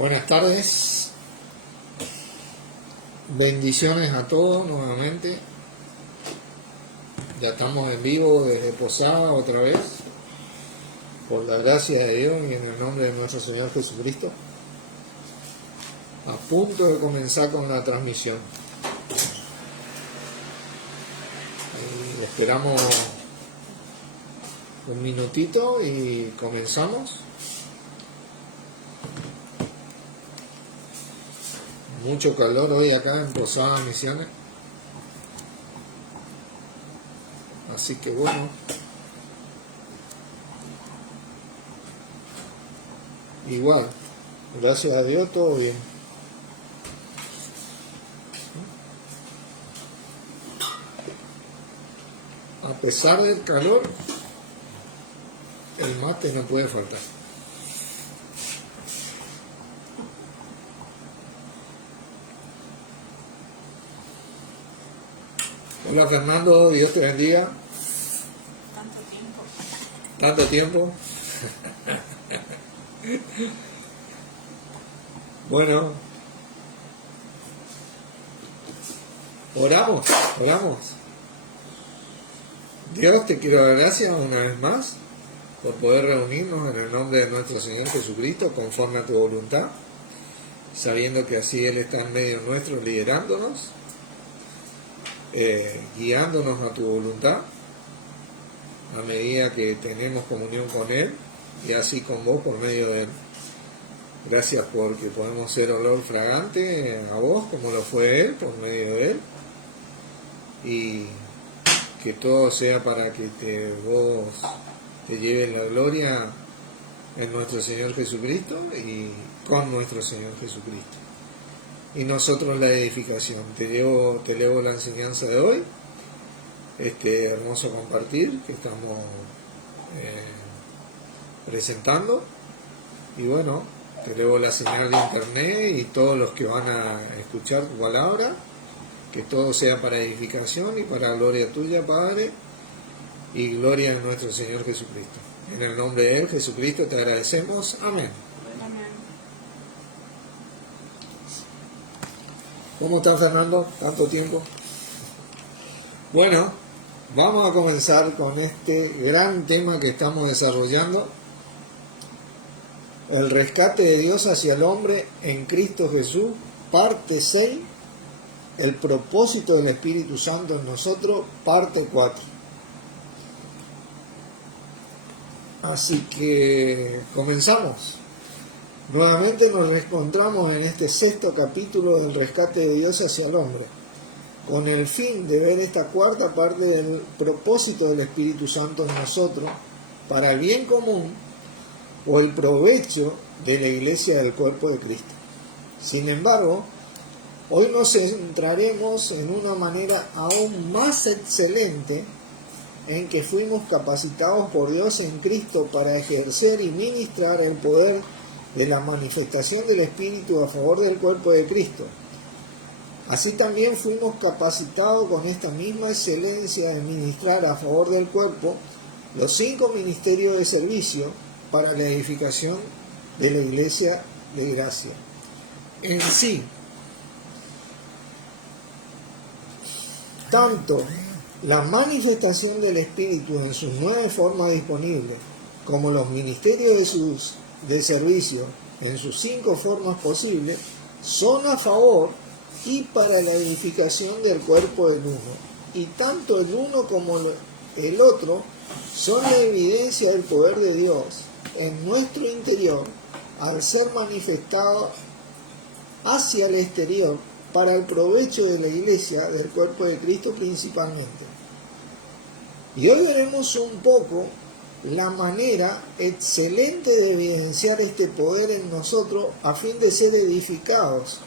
Buenas tardes, bendiciones a todos nuevamente. Ya estamos en vivo desde Posada otra vez, por la gracia de Dios y en el nombre de nuestro Señor Jesucristo. A punto de comenzar con la transmisión. Y esperamos un minutito y comenzamos. Mucho calor hoy acá en Posada Misiones. Así que bueno. Igual, gracias a Dios todo bien. A pesar del calor, el mate no puede faltar. Hola Fernando, Dios te bendiga. Tanto tiempo. Bueno, oramos. Dios, te quiero dar gracias una vez más por poder reunirnos en el nombre de nuestro Señor Jesucristo conforme a tu voluntad, sabiendo que así Él está en medio nuestro liderándonos, guiándonos a tu voluntad a medida que tenemos comunión con Él y así con vos por medio de Él. Gracias porque podemos ser olor fragante a vos como lo fue Él por medio de Él, y que todo sea para que vos te lleves la gloria en nuestro Señor Jesucristo y con nuestro Señor Jesucristo. Y nosotros la edificación. Te elevo la enseñanza de hoy, este hermoso compartir que estamos presentando. Y bueno, te elevo la señal de internet y todos los que van a escuchar tu palabra, que todo sea para edificación y para gloria tuya, Padre, y gloria de nuestro Señor Jesucristo. En el nombre de Él, Jesucristo, te agradecemos. Amén. ¿Cómo estás, Fernando? ¿Tanto tiempo? Bueno, vamos a comenzar con este gran tema que estamos desarrollando: el rescate de Dios hacia el hombre en Cristo Jesús, parte 6, el propósito del Espíritu Santo en nosotros, parte 4. Así que comenzamos. Nuevamente nos encontramos en este 6º capítulo del rescate de Dios hacia el hombre, con el fin de ver esta 4ª parte del propósito del Espíritu Santo en nosotros para el bien común o el provecho de la iglesia del cuerpo de Cristo. Sin embargo, hoy nos centraremos en una manera aún más excelente en que fuimos capacitados por Dios en Cristo para ejercer y ministrar el poder de la manifestación del Espíritu a favor del cuerpo de Cristo. Así también fuimos capacitados con esta misma excelencia de ministrar a favor del cuerpo los 5 ministerios de servicio para la edificación de la iglesia de gracia. En sí, tanto la manifestación del Espíritu en sus 9 formas disponibles, como los ministerios de servicio en sus 5 formas posibles, son a favor y para la edificación del cuerpo del uno. Y tanto el uno como el otro son la evidencia del poder de Dios en nuestro interior al ser manifestado hacia el exterior para el provecho de la iglesia del cuerpo de Cristo principalmente. Y hoy veremos un poco la manera excelente de evidenciar este poder en nosotros a fin de ser edificados,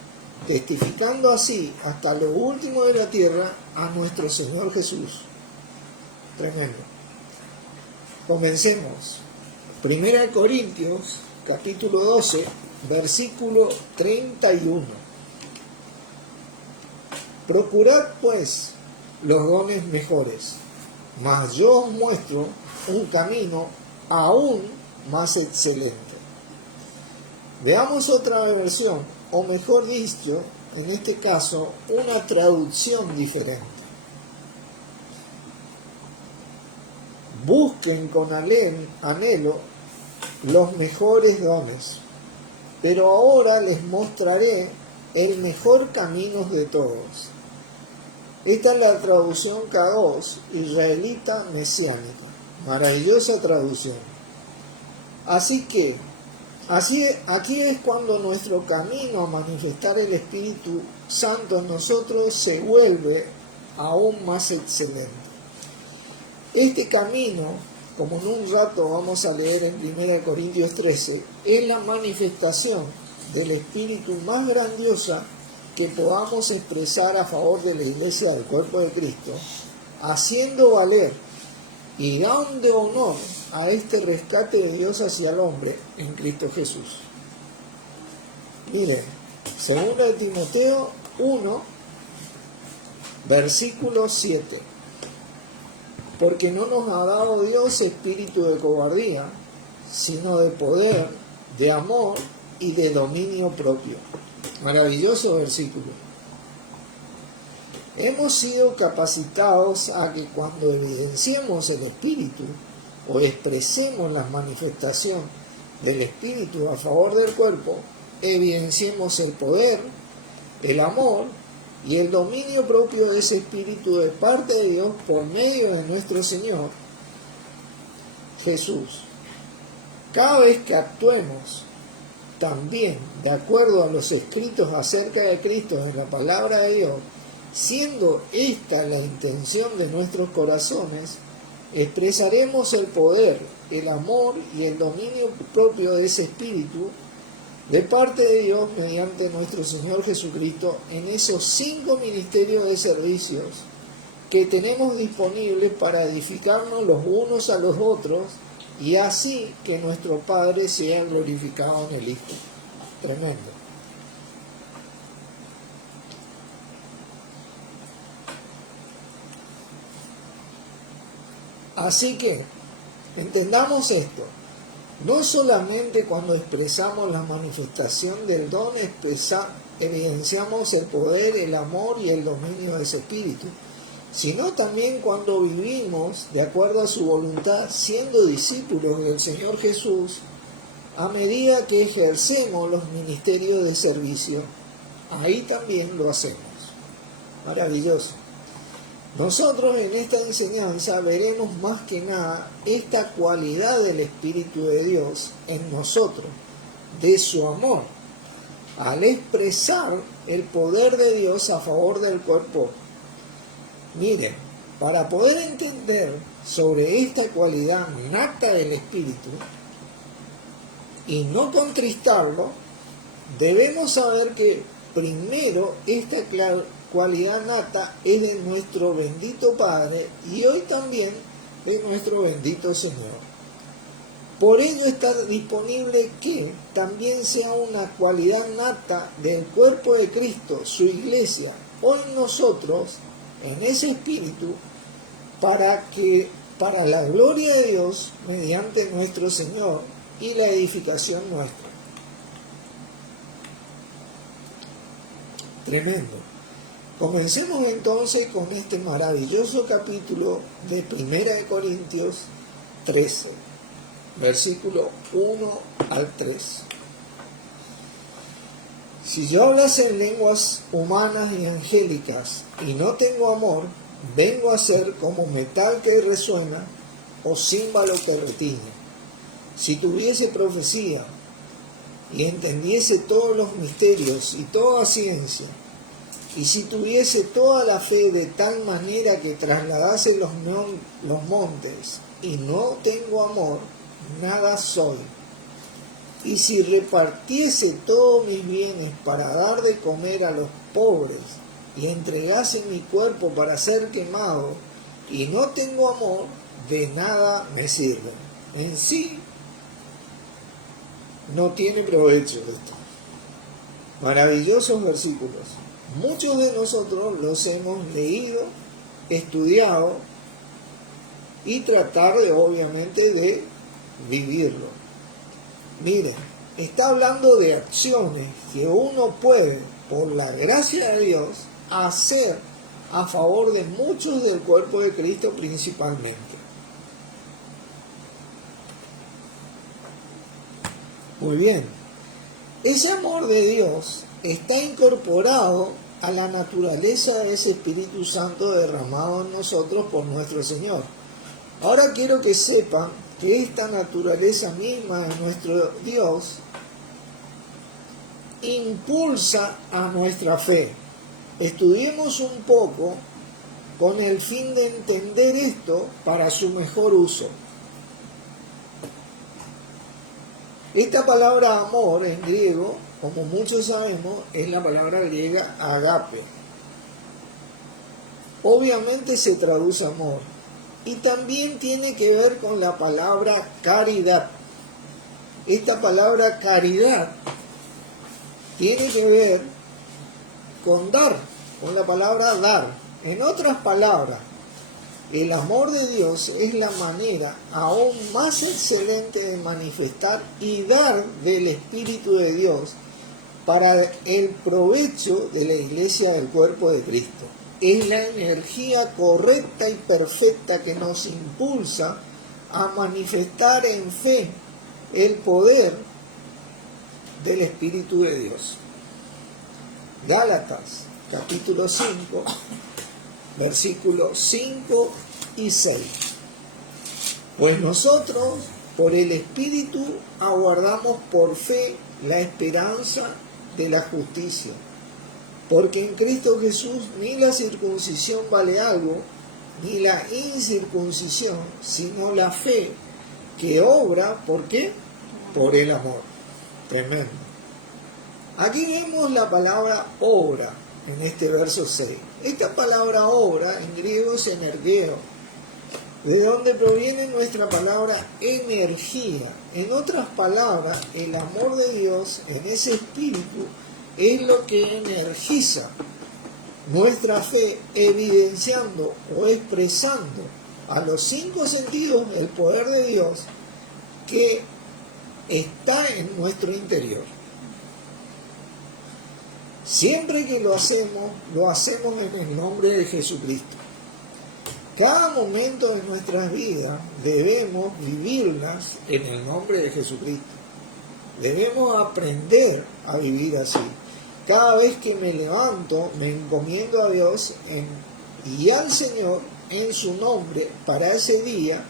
testificando así hasta lo último de la tierra a nuestro Señor Jesús. Tremendo. Comencemos. 1 Corintios, capítulo 12, versículo 31. Procurad pues los dones mejores, mas yo os muestro un camino aún más excelente. Veamos otra versión, o mejor dicho, en este caso, una traducción diferente. Busquen con anhelo los mejores dones, pero ahora les mostraré el mejor camino de todos. Esta es la traducción K2, israelita mesiánica. Maravillosa traducción. Aquí es cuando nuestro camino a manifestar el Espíritu Santo en nosotros se vuelve aún más excelente. Este camino, como en un rato vamos a leer en 1 Corintios 13, es la manifestación del Espíritu más grandiosa que podamos expresar a favor de la Iglesia del cuerpo de Cristo, haciendo valer y dando honor a este rescate de Dios hacia el hombre en Cristo Jesús. Miren, 2 Timoteo 1, versículo 7. Porque no nos ha dado Dios espíritu de cobardía, sino de poder, de amor y de dominio propio. Maravilloso versículo. Hemos sido capacitados a que cuando evidenciemos el Espíritu o expresemos la manifestación del Espíritu a favor del cuerpo, evidenciemos el poder, el amor y el dominio propio de ese Espíritu de parte de Dios por medio de nuestro Señor Jesús. Cada vez que actuemos también de acuerdo a los escritos acerca de Cristo en la palabra de Dios, siendo esta la intención de nuestros corazones, expresaremos el poder, el amor y el dominio propio de ese Espíritu de parte de Dios mediante nuestro Señor Jesucristo en esos 5 ministerios de servicios que tenemos disponibles para edificarnos los unos a los otros y así que nuestro Padre sea glorificado en el Hijo. Tremendo. Así que, entendamos esto. No solamente cuando expresamos la manifestación del don, evidenciamos el poder, el amor y el dominio de ese Espíritu, sino también cuando vivimos de acuerdo a su voluntad, siendo discípulos del Señor Jesús, a medida que ejercemos los ministerios de servicio, ahí también lo hacemos. Maravilloso. Nosotros en esta enseñanza veremos más que nada esta cualidad del Espíritu de Dios en nosotros, de su amor, al expresar el poder de Dios a favor del cuerpo. Miren, para poder entender sobre esta cualidad nata del Espíritu y no contristarlo, debemos saber que primero esta cualidad nata es de nuestro bendito Padre y hoy también de nuestro bendito Señor. Por ello está disponible que también sea una cualidad nata del cuerpo de Cristo, su iglesia, hoy nosotros, en ese espíritu, para la gloria de Dios, mediante nuestro Señor y la edificación nuestra. Tremendo. Comencemos entonces con este maravilloso capítulo de 1 Corintios 13, versículo 1 al 3. Si yo hablase en lenguas humanas y angélicas y no tengo amor, vengo a ser como metal que resuena o címbalo que retiñe. Si tuviese profecía y entendiese todos los misterios y toda ciencia, y si tuviese toda la fe de tal manera que trasladase los montes, y no tengo amor, nada soy. Y si repartiese todos mis bienes para dar de comer a los pobres, y entregase mi cuerpo para ser quemado, y no tengo amor, de nada me sirve. En sí, no tiene provecho esto. Maravillosos versículos. Muchos de nosotros los hemos leído, estudiado y tratar de, obviamente, de vivirlo. Miren, está hablando de acciones que uno puede, por la gracia de Dios, hacer a favor de muchos del cuerpo de Cristo principalmente. Muy bien, ese amor de Dios está incorporado a la naturaleza de ese Espíritu Santo derramado en nosotros por nuestro Señor. Ahora quiero que sepan que esta naturaleza misma de nuestro Dios impulsa a nuestra fe. Estudiemos un poco con el fin de entender esto para su mejor uso. Esta palabra amor en griego, como muchos sabemos, es la palabra griega agape. Obviamente se traduce amor. Y también tiene que ver con la palabra caridad. Esta palabra caridad tiene que ver con dar, con la palabra dar. En otras palabras, el amor de Dios es la manera aún más excelente de manifestar y dar del Espíritu de Dios para el provecho de la iglesia del cuerpo de Cristo. Es la energía correcta y perfecta que nos impulsa a manifestar en fe el poder del Espíritu de Dios. Gálatas, capítulo 5, versículos 5 y 6. Pues nosotros, por el Espíritu, aguardamos por fe la esperanza de la justicia. Porque en Cristo Jesús ni la circuncisión vale algo, ni la incircuncisión, sino la fe que obra, ¿por qué? Por el amor. Tremendo. Aquí vemos la palabra obra en este verso 6. Esta palabra obra en griego es energeo, de donde proviene nuestra palabra energía. En otras palabras, el amor de Dios en ese espíritu es lo que energiza nuestra fe, evidenciando o expresando a los 5 sentidos el poder de Dios que está en nuestro interior. Siempre que lo hacemos en el nombre de Jesucristo. Cada momento de nuestras vidas debemos vivirlas en el nombre de Jesucristo. Debemos aprender a vivir así. Cada vez que me levanto, me encomiendo a Dios y al Señor en su nombre para ese día,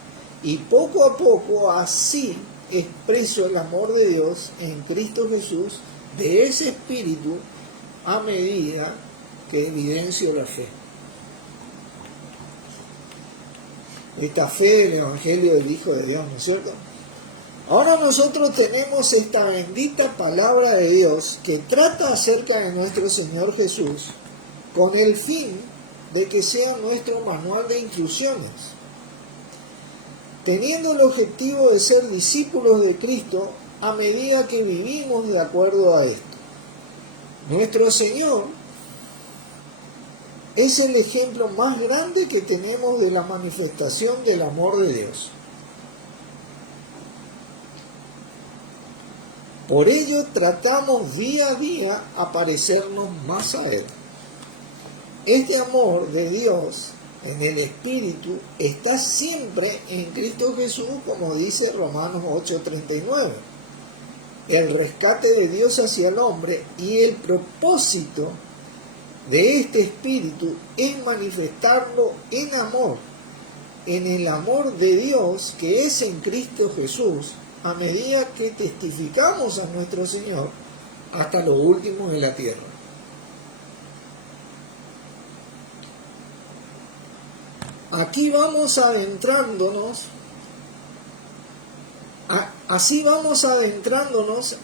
y poco a poco así expreso el amor de Dios en Cristo Jesús, de ese espíritu, a medida que evidencio la fe. Esta fe del Evangelio del Hijo de Dios, ¿no es cierto? Ahora nosotros tenemos esta bendita palabra de Dios que trata acerca de nuestro Señor Jesús con el fin de que sea nuestro manual de instrucciones, teniendo el objetivo de ser discípulos de Cristo a medida que vivimos de acuerdo a esto. Nuestro Señor es el ejemplo más grande que tenemos de la manifestación del amor de Dios. Por ello tratamos día a día a parecernos más a Él. Este amor de Dios en el Espíritu está siempre en Cristo Jesús, como dice Romanos 8:39. El rescate de Dios hacia el hombre y el propósito de este Espíritu es manifestarlo en amor, en el amor de Dios que es en Cristo Jesús, a medida que testificamos a nuestro Señor hasta lo último de la tierra. Aquí vamos adentrándonos, así vamos adentrándonos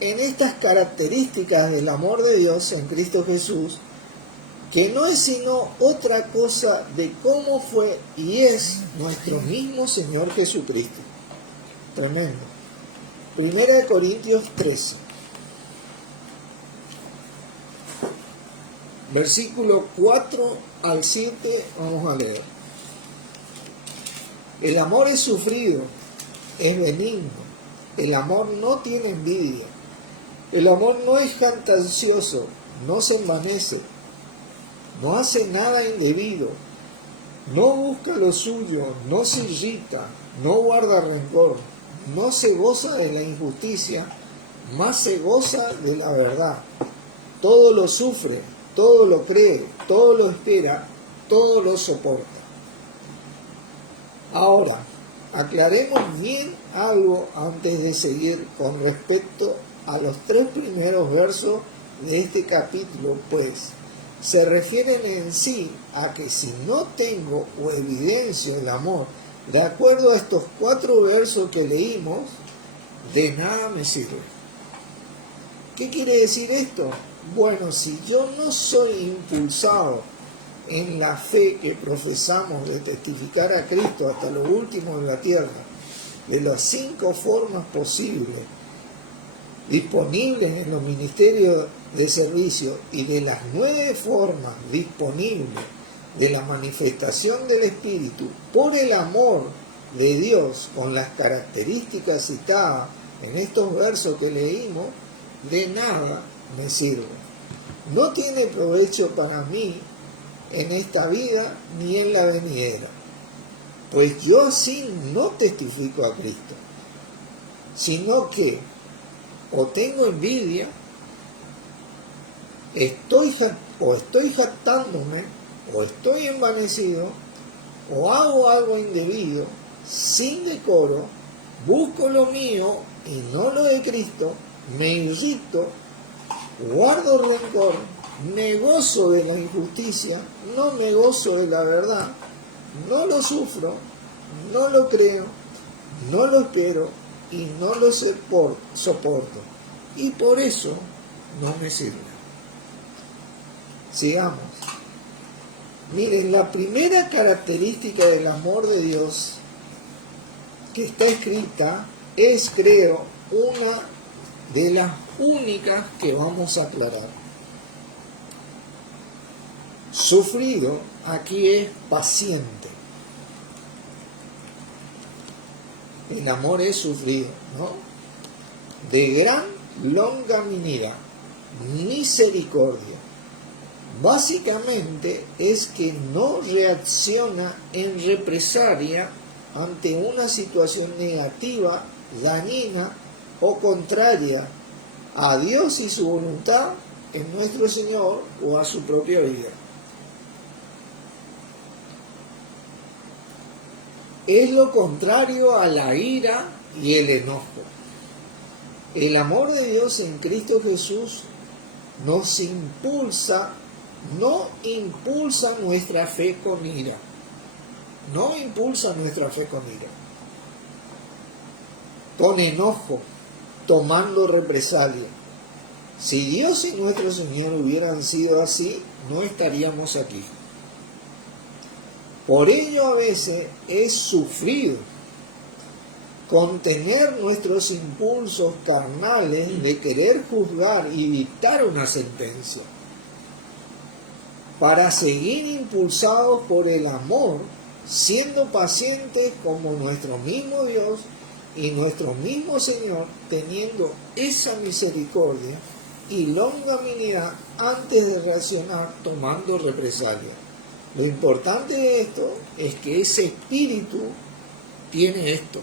en estas características del amor de Dios en Cristo Jesús, que no es sino otra cosa de cómo fue y es nuestro mismo Señor Jesucristo. Tremendo. 1 Corintios 13, versículo 4 al 7, vamos a leer. El amor es sufrido, es benigno, El amor no tiene envidia. El amor no es jactancioso, no se envanece, no hace nada indebido, no busca lo suyo, no se irrita, no guarda rencor, no se goza de la injusticia, más se goza de la verdad. Todo lo sufre, todo lo cree, todo lo espera, todo lo soporta. Ahora, aclaremos bien algo antes de seguir con respecto a los 3 primeros versos de este capítulo, pues se refieren en sí a que si no tengo o evidencio el amor de acuerdo a estos 4 versos que leímos, de nada me sirve. ¿Qué quiere decir esto? Bueno, si yo no soy impulsado en la fe que profesamos de testificar a Cristo hasta lo último de la tierra, de las 5 formas posibles disponibles en los ministerios de servicio y de las 9 formas disponibles de la manifestación del Espíritu por el amor de Dios con las características citadas en estos versos que leímos, de nada me sirve. No tiene provecho para mí en esta vida ni en la venidera, pues yo así no testifico a Cristo, sino que o tengo envidia, estoy jactándome, o estoy envanecido, o hago algo indebido, sin decoro, busco lo mío y no lo de Cristo, me irrito, guardo rencor, me gozo de la injusticia, no me gozo de la verdad, no lo sufro, no lo creo, no lo espero y no lo soporto. Y por eso no me sirve. Sigamos. Miren, la primera característica del amor de Dios que está escrita es, creo, una de las únicas que vamos a aclarar. Sufrido aquí es paciente. El amor es sufrido, ¿no? De gran longanimidad, misericordia. Básicamente es que no reacciona en represalia ante una situación negativa, dañina o contraria a Dios y su voluntad en nuestro Señor o a su propia vida. Es lo contrario a la ira y el enojo. El amor de Dios en Cristo Jesús nos impulsa, no impulsa nuestra fe con ira. No impulsa nuestra fe con ira. Con enojo, tomando represalia. Si Dios y nuestro Señor hubieran sido así, no estaríamos aquí. Por ello a veces es sufrir, contener nuestros impulsos carnales de querer juzgar y dictar una sentencia, para seguir impulsados por el amor, siendo pacientes como nuestro mismo Dios y nuestro mismo Señor, teniendo esa misericordia y longanimidad antes de reaccionar tomando represalia. Lo importante de esto es que ese espíritu tiene esto.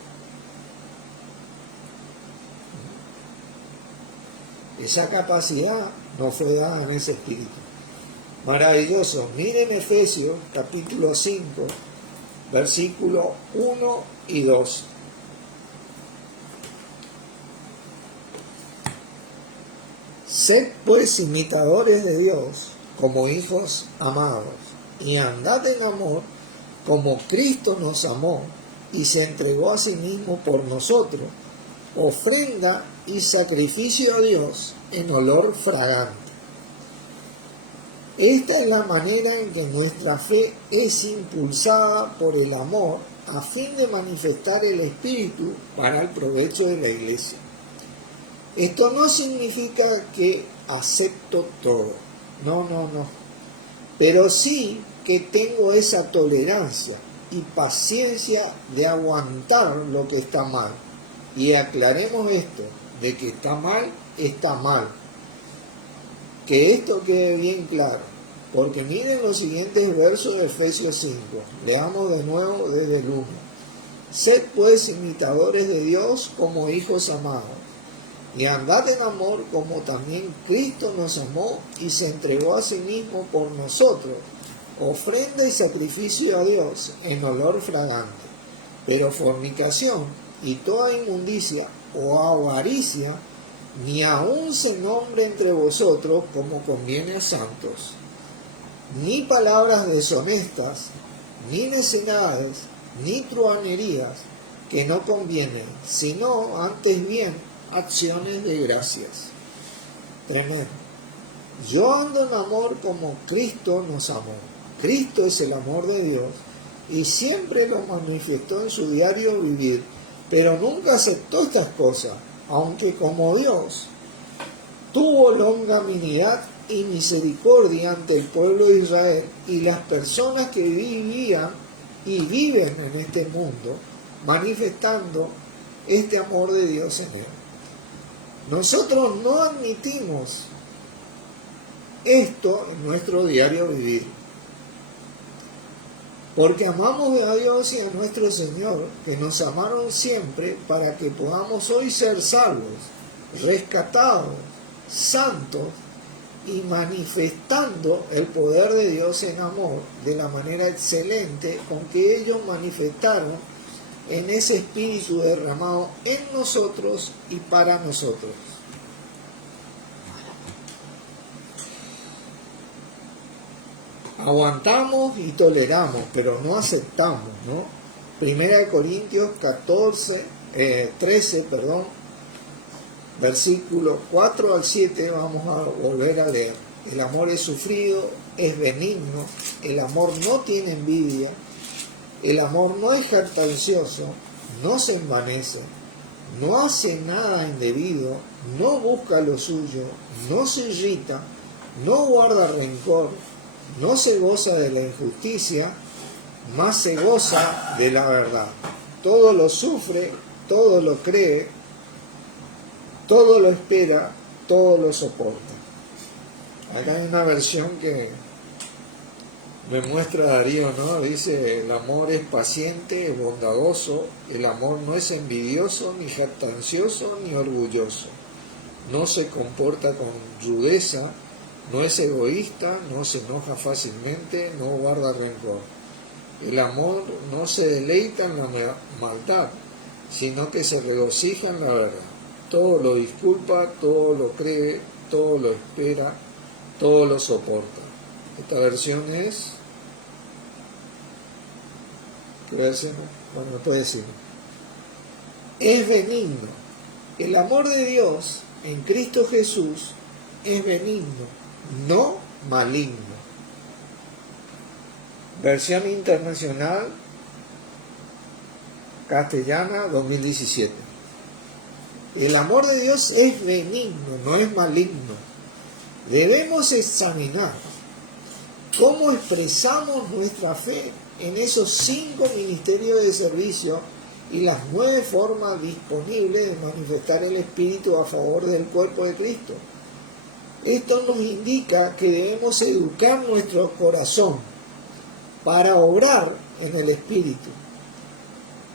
Esa capacidad nos fue dada en ese espíritu. Maravilloso. Miren Efesios capítulo 5, versículos 1 y 2. Sed pues imitadores de Dios como hijos amados, y andad en amor como Cristo nos amó y se entregó a sí mismo por nosotros, ofrenda y sacrificio a Dios en olor fragante. Esta es la manera en que nuestra fe es impulsada por el amor a fin de manifestar el Espíritu para el provecho de la Iglesia. Esto no significa que acepto todo, no, pero sí que tengo esa tolerancia y paciencia de aguantar lo que está mal, y aclaremos esto, de que está mal, está mal. Que esto quede bien claro, porque miren los siguientes versos de Efesios 5. Leamos de nuevo desde el 1. Sed pues imitadores de Dios como hijos amados, y andad en amor como también Cristo nos amó y se entregó a sí mismo por nosotros, ofrenda y sacrificio a Dios en olor fragante. Pero fornicación y toda inmundicia o avaricia ni aun se nombre entre vosotros como conviene a santos, ni palabras deshonestas, ni necedades, ni truhanerías que no convienen, sino antes bien acciones de gracias. Tremendo. Yo ando en amor como Cristo nos amó. Cristo es el amor de Dios y siempre lo manifestó en su diario vivir, pero nunca aceptó estas cosas, aunque como Dios tuvo longanimidad y misericordia ante el pueblo de Israel y las personas que vivían y viven en este mundo, manifestando este amor de Dios en él. Nosotros no admitimos esto en nuestro diario vivir, porque amamos a Dios y a nuestro Señor, que nos amaron siempre para que podamos hoy ser salvos, rescatados, santos y manifestando el poder de Dios en amor de la manera excelente con que ellos manifestaron en ese espíritu derramado en nosotros y para nosotros. Aguantamos y toleramos, pero no aceptamos, ¿no? Primera de Corintios 13, versículo 4 al 7, vamos a volver a leer. El amor es sufrido, es benigno, el amor no tiene envidia, el amor no es jactancioso, no se envanece, no hace nada indebido, no busca lo suyo, no se irrita, no guarda rencor, no se goza de la injusticia, más se goza de la verdad. Todo lo sufre, todo lo cree, todo lo espera, todo lo soporta. Acá hay una versión que me muestra Darío, ¿no? Dice, el amor es paciente, es bondadoso, el amor no es envidioso, ni jactancioso, ni orgulloso. No se comporta con rudeza, no es egoísta, no se enoja fácilmente, no guarda rencor. El amor no se deleita en la maldad, sino que se regocija en la verdad. Todo lo disculpa, todo lo cree, todo lo espera, todo lo soporta. Esta versión es... ¿Qué voy a decir? Bueno, me puede decir. Es benigno. El amor de Dios en Cristo Jesús es benigno, no maligno. Versión internacional castellana 2017. El amor de Dios es benigno, no es maligno. Debemos examinar cómo expresamos nuestra fe en esos 5 ministerios de servicio y las 9 formas disponibles de manifestar el Espíritu a favor del cuerpo de Cristo. Esto nos indica que debemos educar nuestro corazón para obrar en el Espíritu.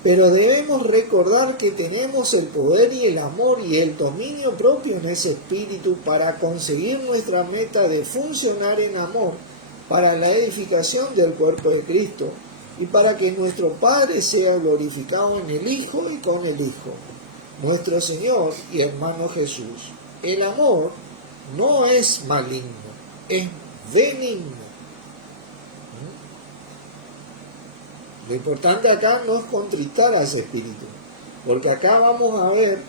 Pero debemos recordar que tenemos el poder y el amor y el dominio propio en ese Espíritu para conseguir nuestra meta de funcionar en amor para la edificación del cuerpo de Cristo y para que nuestro Padre sea glorificado en el Hijo y con el Hijo, nuestro Señor y hermano Jesús. El amor no es maligno, es benigno. Lo importante acá no es contritar a ese espíritu, porque acá vamos a ver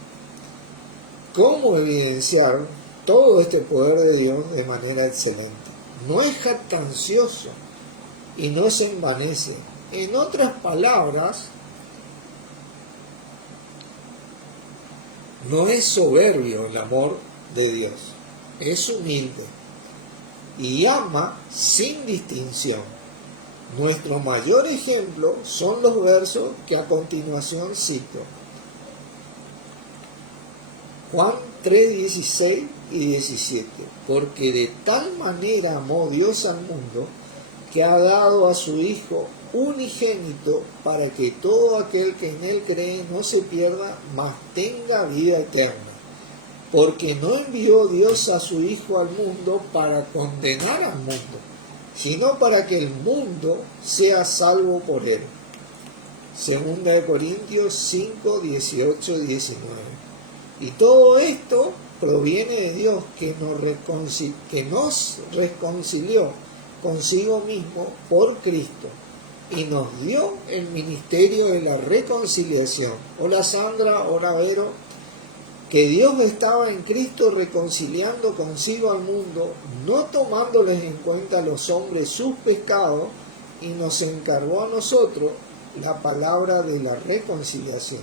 cómo evidenciar todo este poder de Dios de manera excelente. No es jactancioso y no se envanece. En otras palabras, no es soberbio el amor de Dios, es humilde y ama sin distinción. Nuestro mayor ejemplo son los versos que a continuación cito. Juan 3, 16 y 17. Porque de tal manera amó Dios al mundo, que ha dado a su Hijo unigénito, para que todo aquel que en él cree no se pierda, mas tenga vida eterna. Porque no envió Dios a su Hijo al mundo para condenar al mundo, sino para que el mundo sea salvo por él. Segunda de Corintios 5, 18 y 19. Y todo esto proviene de Dios, que nos reconcilió consigo mismo por Cristo y nos dio el ministerio de la reconciliación. Hola Sandra, hola Vero. Que Dios estaba en Cristo reconciliando consigo al mundo, no tomándoles en cuenta a los hombres sus pecados, y nos encargó a nosotros la palabra de la reconciliación.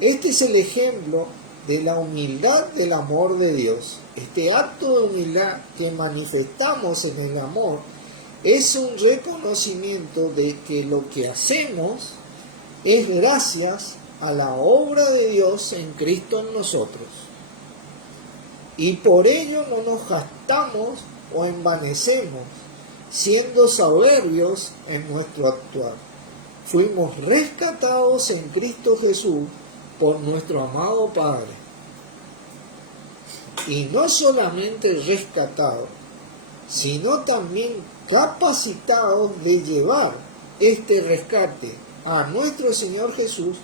Este es el ejemplo de la humildad del amor de Dios. Este acto de humildad que manifestamos en el amor es un reconocimiento de que lo que hacemos es gracias a la obra de Dios en Cristo en nosotros. Y por ello no nos gastamos o envanecemos, siendo soberbios en nuestro actuar. Fuimos rescatados en Cristo Jesús por nuestro amado Padre. Y no solamente rescatados, sino también capacitados de llevar este rescate a nuestro Señor Jesús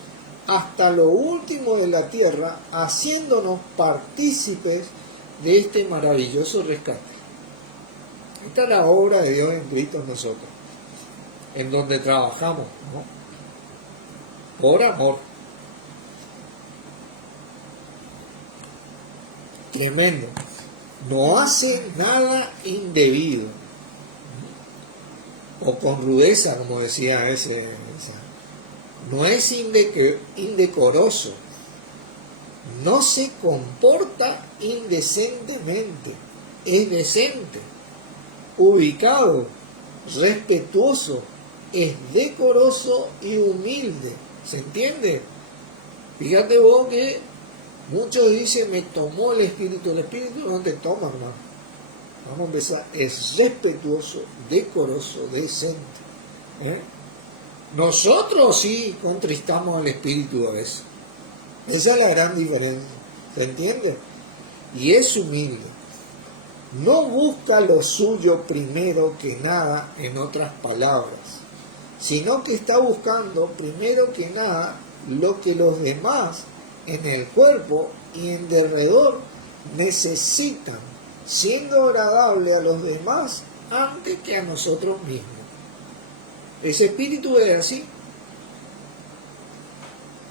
hasta lo último de la tierra, haciéndonos partícipes de este maravilloso rescate. Esta es la obra de Dios en Cristo en nosotros, en donde trabajamos, ¿no? Por amor. Tremendo. No hace nada indebido o con rudeza, como decía ese. No es indecoroso, no se comporta indecentemente, es decente, ubicado, respetuoso, es decoroso y humilde. ¿Se entiende? Fíjate vos que muchos dicen, me tomó el Espíritu no te toma, hermano. Vamos a empezar, es respetuoso, decoroso, decente. Nosotros sí contristamos al Espíritu a veces. Esa es la gran diferencia. ¿Se entiende? Y es humilde. No busca lo suyo primero que nada, en otras palabras, sino que está buscando primero que nada lo que los demás en el cuerpo y en derredor necesitan, siendo agradable a los demás antes que a nosotros mismos. Ese espíritu es así.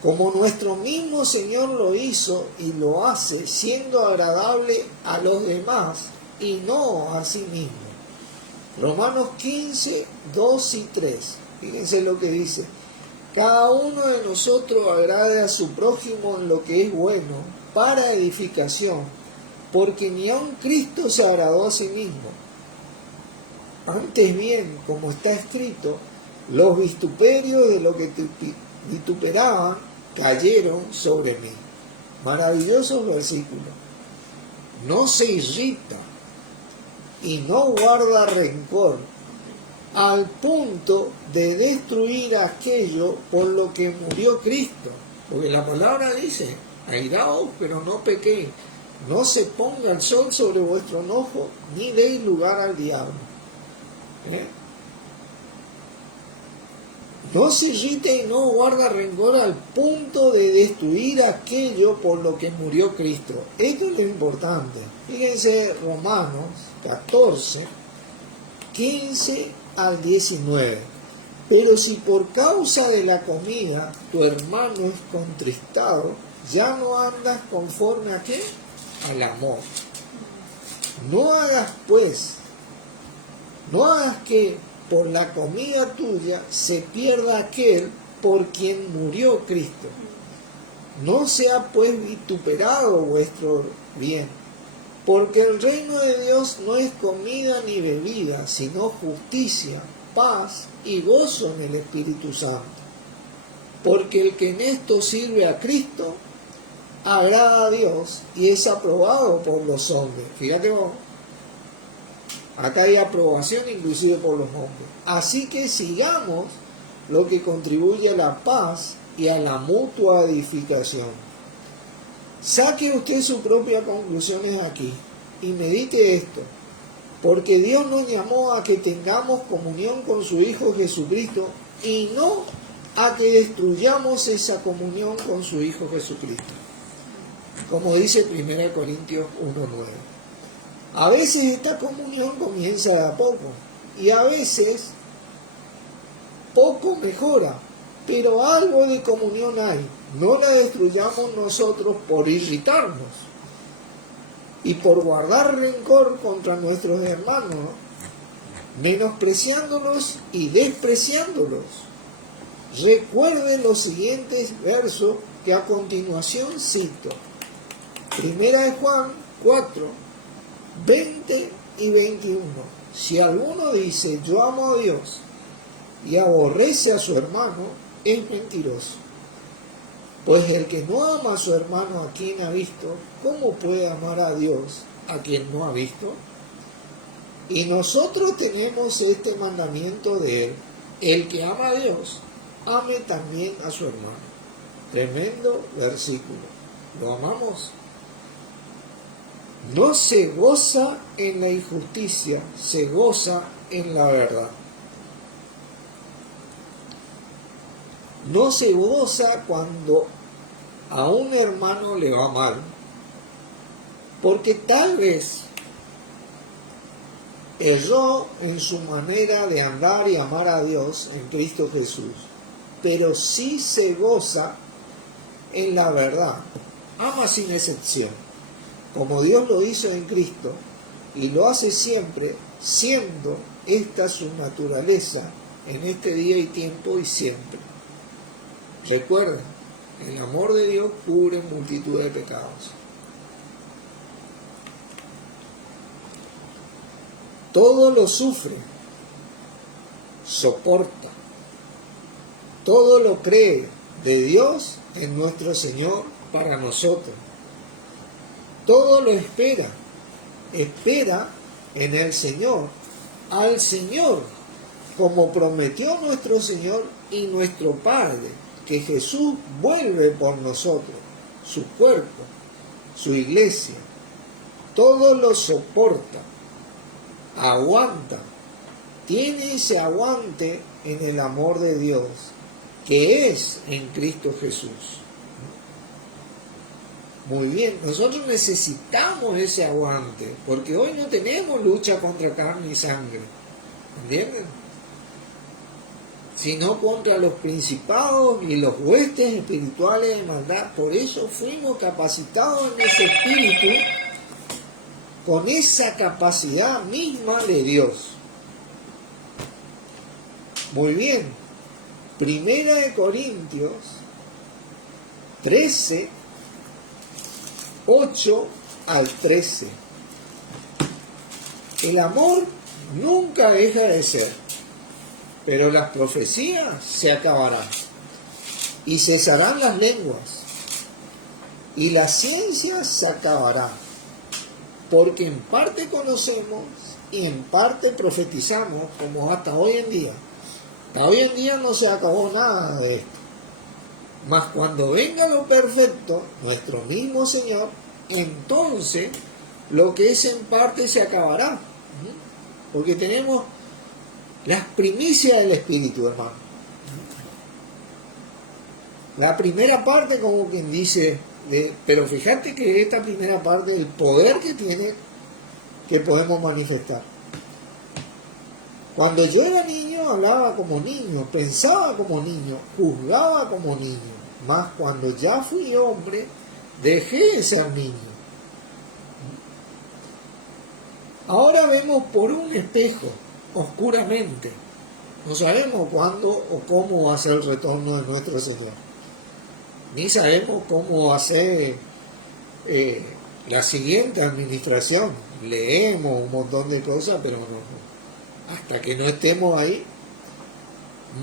Como nuestro mismo Señor lo hizo y lo hace, siendo agradable a los demás y no a sí mismo. Romanos 15, 2 y 3. Fíjense lo que dice. Cada uno de nosotros agrade a su prójimo en lo que es bueno, para edificación, porque ni aun Cristo se agradó a sí mismo. Antes bien, como está escrito, los vituperios de lo que vituperaban cayeron sobre mí. Maravillosos versículos. No se irrita y no guarda rencor, al punto de destruir aquello por lo que murió Cristo. Porque la palabra dice, airaos, pero no pequéis. No se ponga el sol sobre vuestro enojo, ni deis lugar al diablo. No se irrite y no guarda rencor al punto de destruir aquello por lo que murió Cristo. Esto es lo importante. Fíjense Romanos 14, 15 al 19. Pero si por causa de la comida tu hermano es contristado, ya no andas conforme a ¿qué? Al amor. No hagas que por la comida tuya se pierda aquel por quien murió Cristo. No sea pues vituperado vuestro bien, porque el reino de Dios no es comida ni bebida, sino justicia, paz y gozo en el Espíritu Santo. Porque el que en esto sirve a Cristo, agrada a Dios y es aprobado por los hombres. Fíjate vos, acá hay aprobación inclusive por los hombres. Así que sigamos lo que contribuye a la paz y a la mutua edificación. Saque usted sus propias conclusiones aquí y medite esto, porque Dios nos llamó a que tengamos comunión con su Hijo Jesucristo y no a que destruyamos esa comunión con su Hijo Jesucristo, como dice 1 Corintios 1:9. A veces esta comunión comienza de a poco y a veces poco mejora, pero algo de comunión hay. No la destruyamos nosotros por irritarnos y por guardar rencor contra nuestros hermanos, menospreciándolos y despreciándolos. Recuerden los siguientes versos que a continuación cito. 1 Juan 4, 20 y 21. Si alguno dice yo amo a Dios y aborrece a su hermano, es mentiroso. Pues el que no ama a su hermano a quien ha visto, ¿cómo puede amar a Dios a quien no ha visto? Y nosotros tenemos este mandamiento de él: el que ama a Dios, ame también a su hermano. Tremendo versículo. ¿Lo amamos? No se goza en la injusticia, se goza en la verdad. No se goza cuando a un hermano le va mal, porque tal vez erró en su manera de andar y amar a Dios en Cristo Jesús, pero sí se goza en la verdad, ama sin excepción, como Dios lo hizo en Cristo y lo hace siempre, siendo esta su naturaleza en este día y tiempo y siempre. Recuerden, el amor de Dios cubre multitud de pecados. Todo lo sufre, soporta, todo lo cree de Dios en nuestro Señor para nosotros. Todo lo espera, espera en el Señor, al Señor, como prometió nuestro Señor y nuestro Padre, que Jesús vuelve por nosotros, su cuerpo, su iglesia. Todo lo soporta, aguanta, tiene ese aguante en el amor de Dios, que es en Cristo Jesús. Muy bien, nosotros necesitamos ese aguante, porque hoy no tenemos lucha contra carne y sangre, ¿entienden? Sino contra los principados y los huestes espirituales de maldad. Por eso fuimos capacitados en ese espíritu, con esa capacidad misma de Dios. Muy bien, 1 Corintios 13, 8 al 13. El amor nunca deja de ser, pero las profecías se acabarán, y cesarán las lenguas, y la ciencia se acabará, porque en parte conocemos y en parte profetizamos, como hasta hoy en día. Hasta hoy en día no se acabó nada de esto. Mas cuando venga lo perfecto, nuestro mismo Señor, entonces lo que es en parte se acabará. Porque tenemos las primicias del Espíritu, hermano. La primera parte, como quien dice, pero fíjate que esta primera parte, el poder que tiene, que podemos manifestar. Cuando yo era niño, hablaba como niño, pensaba como niño, juzgaba como niño. Mas cuando ya fui hombre, dejé de ser niño. Ahora vemos por un espejo, oscuramente. No sabemos cuándo o cómo va a ser el retorno de nuestro Señor. Ni sabemos cómo va a ser la siguiente administración. Leemos un montón de cosas, pero no, hasta que no estemos ahí.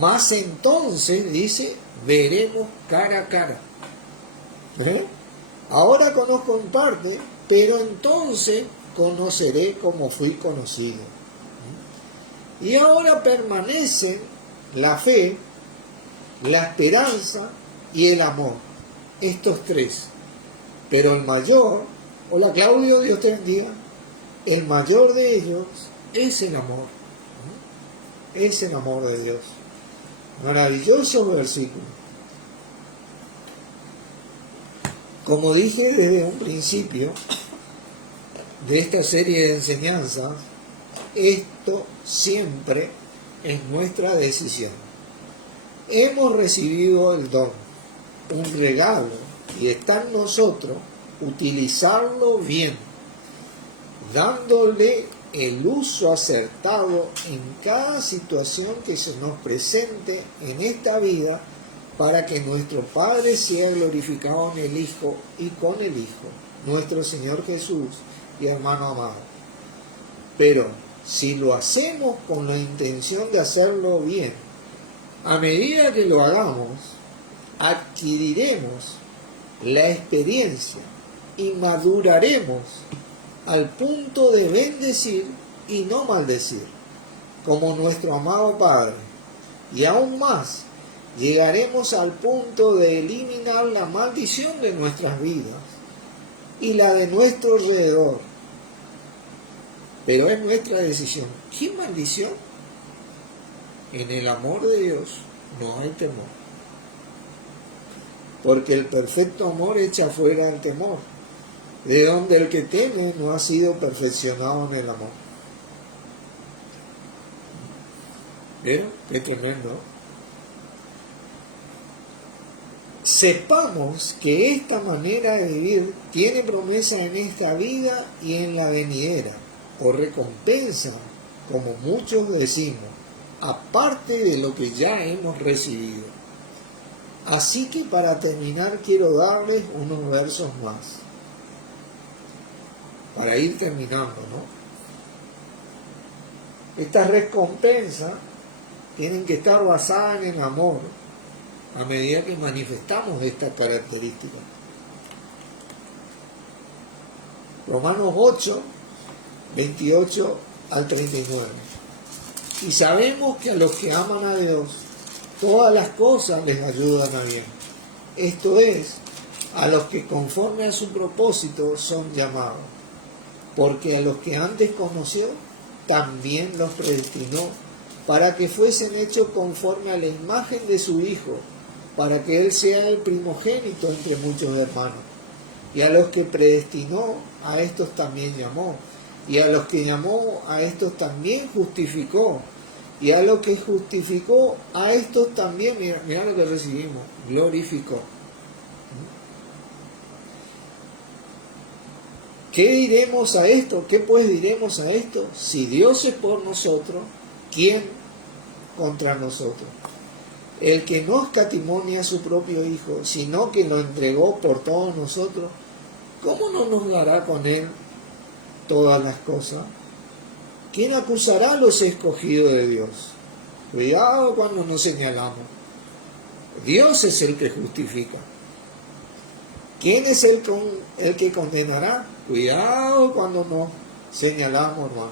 Más entonces, dice, veremos cara a cara. Ahora conozco en parte, pero entonces conoceré como fui conocido. Y ahora permanecen la fe, la esperanza y el amor. Estos tres. Pero el mayor, hola Claudio, Dios te bendiga, el mayor de ellos es el amor. Es el amor de Dios. Maravilloso versículo. Como dije desde un principio de esta serie de enseñanzas, esto siempre es nuestra decisión. Hemos recibido el don, un regalo, y está en nosotros utilizarlo bien, dándole el uso acertado en cada situación que se nos presente en esta vida, para que nuestro Padre sea glorificado en el Hijo y con el Hijo, nuestro Señor Jesús y hermano amado. Pero si lo hacemos con la intención de hacerlo bien, a medida que lo hagamos, adquiriremos la experiencia y maduraremos al punto de bendecir y no maldecir, como nuestro amado Padre. Y aún más, llegaremos al punto de eliminar la maldición de nuestras vidas y la de nuestro alrededor. Pero es nuestra decisión. ¿Qué maldición? En el amor de Dios no hay temor. Porque el perfecto amor echa fuera el temor, de donde el que teme no ha sido perfeccionado en el amor. ¿Vieron? Qué tremendo. Sepamos que esta manera de vivir tiene promesa en esta vida y en la venidera, o recompensa, como muchos decimos, aparte de lo que ya hemos recibido. Así que para terminar quiero darles unos versos más, para ir terminando, ¿no? Estas recompensas tienen que estar basadas en el amor, a medida que manifestamos estas características. Romanos 8, 28 al 39. Y sabemos que a los que aman a Dios, todas las cosas les ayudan a bien. Esto es, a los que conforme a su propósito son llamados. Porque a los que antes conoció, también los predestinó, para que fuesen hechos conforme a la imagen de su Hijo, para que Él sea el primogénito entre muchos hermanos. Y a los que predestinó, a estos también llamó. Y a los que llamó, a estos también justificó. Y a los que justificó, a estos también, mira lo que recibimos, glorificó. ¿Qué diremos a esto? ¿Qué pues diremos a esto? Si Dios es por nosotros, ¿quién contra nosotros? El que no escatimó a su propio Hijo, sino que lo entregó por todos nosotros, ¿cómo no nos dará con Él todas las cosas? ¿Quién acusará a los escogidos de Dios? Cuidado cuando nos señalamos. Dios es el que justifica. ¿Quién es el que condenará? Cuidado cuando nos señalamos, hermano.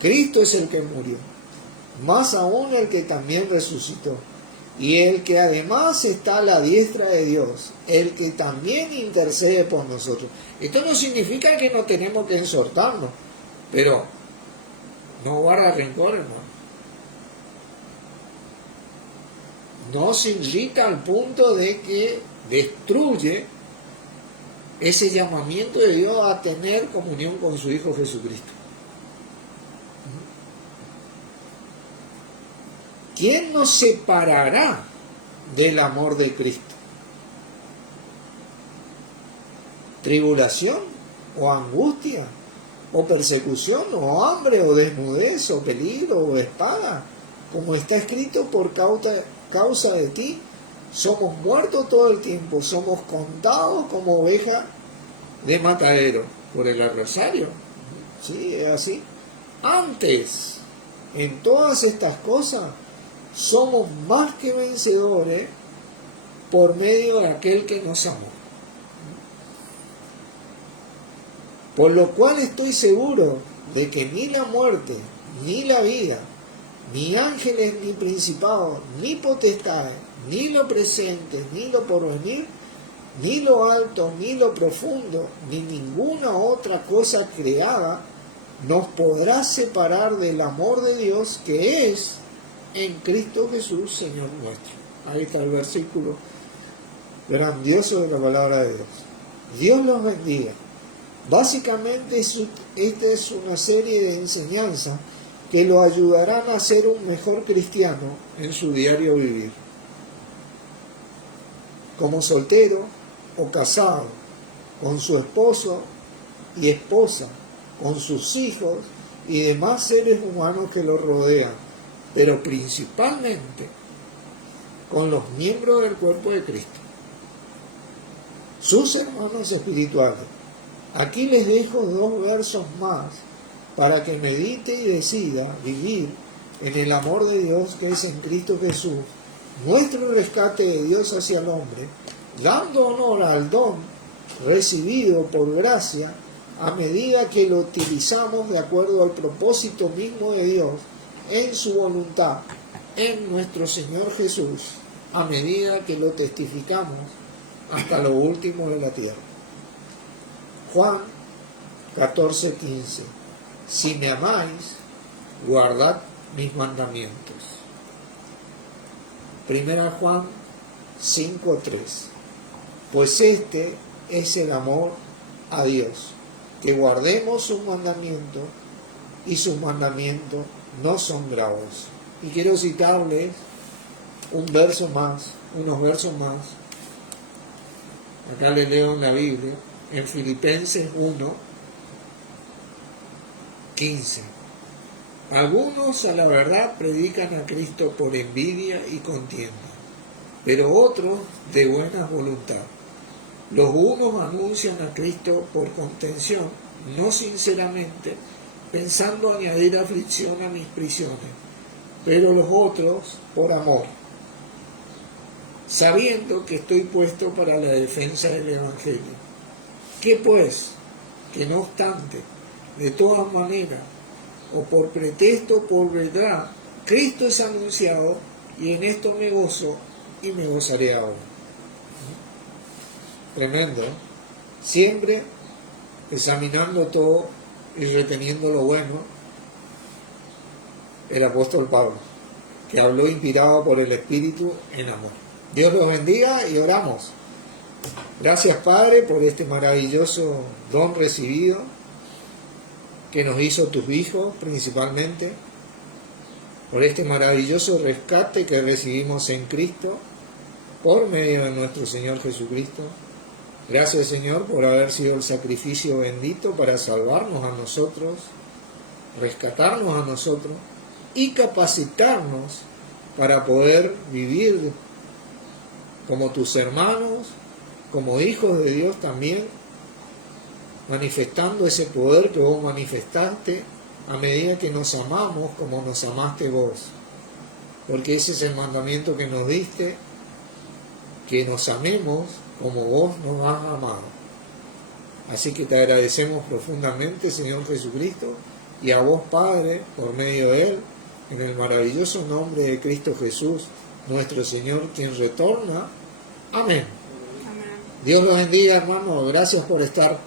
Cristo es el que murió, más aún el que también resucitó, y el que además está a la diestra de Dios, el que también intercede por nosotros. Esto no significa que no tenemos que exhortarnos, pero no guarda rencor, hermano. No se irrita al punto de que destruye ese llamamiento de Dios a tener comunión con su Hijo Jesucristo. ¿Quién nos separará del amor de Cristo? ¿Tribulación? ¿O angustia? ¿O persecución? ¿O hambre? ¿O desnudez? ¿O peligro? ¿O espada? Como está escrito, por causa de ti somos muertos todo el tiempo, somos contados como ovejas de matadero por el adversario. Sí, es así. Antes, en todas estas cosas, somos más que vencedores por medio de aquel que nos amó. Por lo cual estoy seguro de que ni la muerte, ni la vida, ni ángeles, ni principados, ni potestades, ni lo presente, ni lo porvenir, ni lo alto, ni lo profundo, ni ninguna otra cosa creada nos podrá separar del amor de Dios que es en Cristo Jesús, Señor nuestro. Ahí está el versículo grandioso de la palabra de Dios. Dios los bendiga. Básicamente esta es una serie de enseñanzas que lo ayudarán a ser un mejor cristiano en su diario vivir. Como soltero o casado, con su esposo y esposa, con sus hijos y demás seres humanos que lo rodean, pero principalmente con los miembros del cuerpo de Cristo, sus hermanos espirituales. Aquí les dejo 2 versos más para que medite y decida vivir en el amor de Dios que es en Cristo Jesús, nuestro rescate de Dios hacia el hombre, dando honor al don recibido por gracia a medida que lo utilizamos de acuerdo al propósito mismo de Dios en su voluntad, en nuestro Señor Jesús, a medida que lo testificamos hasta lo último de la tierra. Juan 14:15. Si me amáis, guardad mis mandamientos. 1 Juan 5:3. Pues este es el amor a Dios, que guardemos sus mandamientos, y sus mandamientos no son gravosos. Y quiero citarles unos versos más. Acá les leo en la Biblia, en Filipenses 1:15. Algunos a la verdad predican a Cristo por envidia y contienda, pero otros de buena voluntad. Los unos anuncian a Cristo por contención, no sinceramente, pensando añadir aflicción a mis prisiones, pero los otros por amor, sabiendo que estoy puesto para la defensa del Evangelio. ¿Qué pues? Que no obstante, de todas maneras, o por pretexto o por verdad, Cristo es anunciado, y en esto me gozo y me gozaré aún. Tremendo, ¿eh? Siempre examinando todo y reteniendo lo bueno, el apóstol Pablo, que habló inspirado por el Espíritu en amor. Dios los bendiga y oramos. Gracias, Padre, por este maravilloso don recibido que nos hizo tus hijos principalmente, por este maravilloso rescate que recibimos en Cristo por medio de nuestro Señor Jesucristo. Gracias, Señor, por haber sido el sacrificio bendito para salvarnos a nosotros, rescatarnos a nosotros y capacitarnos para poder vivir como tus hermanos, como hijos de Dios también, manifestando ese poder que vos manifestaste a medida que nos amamos como nos amaste vos. Porque ese es el mandamiento que nos diste, que nos amemos como vos nos has amado. Así que te agradecemos profundamente, Señor Jesucristo, y a vos, Padre, por medio de Él, en el maravilloso nombre de Cristo Jesús, nuestro Señor, quien retorna. Amén. Dios los bendiga, hermanos. Gracias por estar